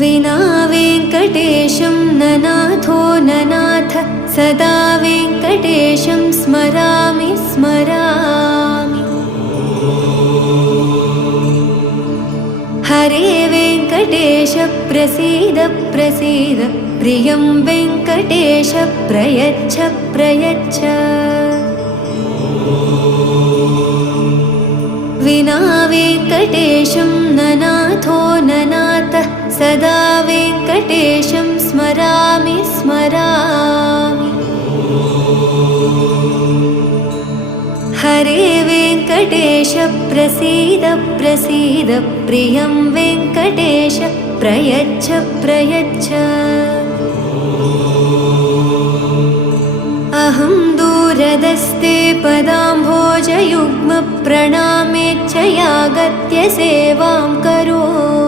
विना वेङ्कटेशं ननाथो ननाथ सदा वेङ्कटेशं स्मरामि स्मरामि। हरे वेङ्कटेश प्रसीद प्रसीद प्रियं वेङ्कटेश प्रयच्छ प्रयच्छ। विना वेङ्कटेशं ननाथो ननाथ सदा वेङ्कटेशं स्मरामि स्मरामि। हरे वेङ्कटेश प्रसीद प्रसीद प्रियं वेङ्कटेश प्रयच्छ प्रयच्छ। अहं दूरदस्ते पदाम्भोजयुग्म प्रणामेच्छयागत्य सेवां करोमि।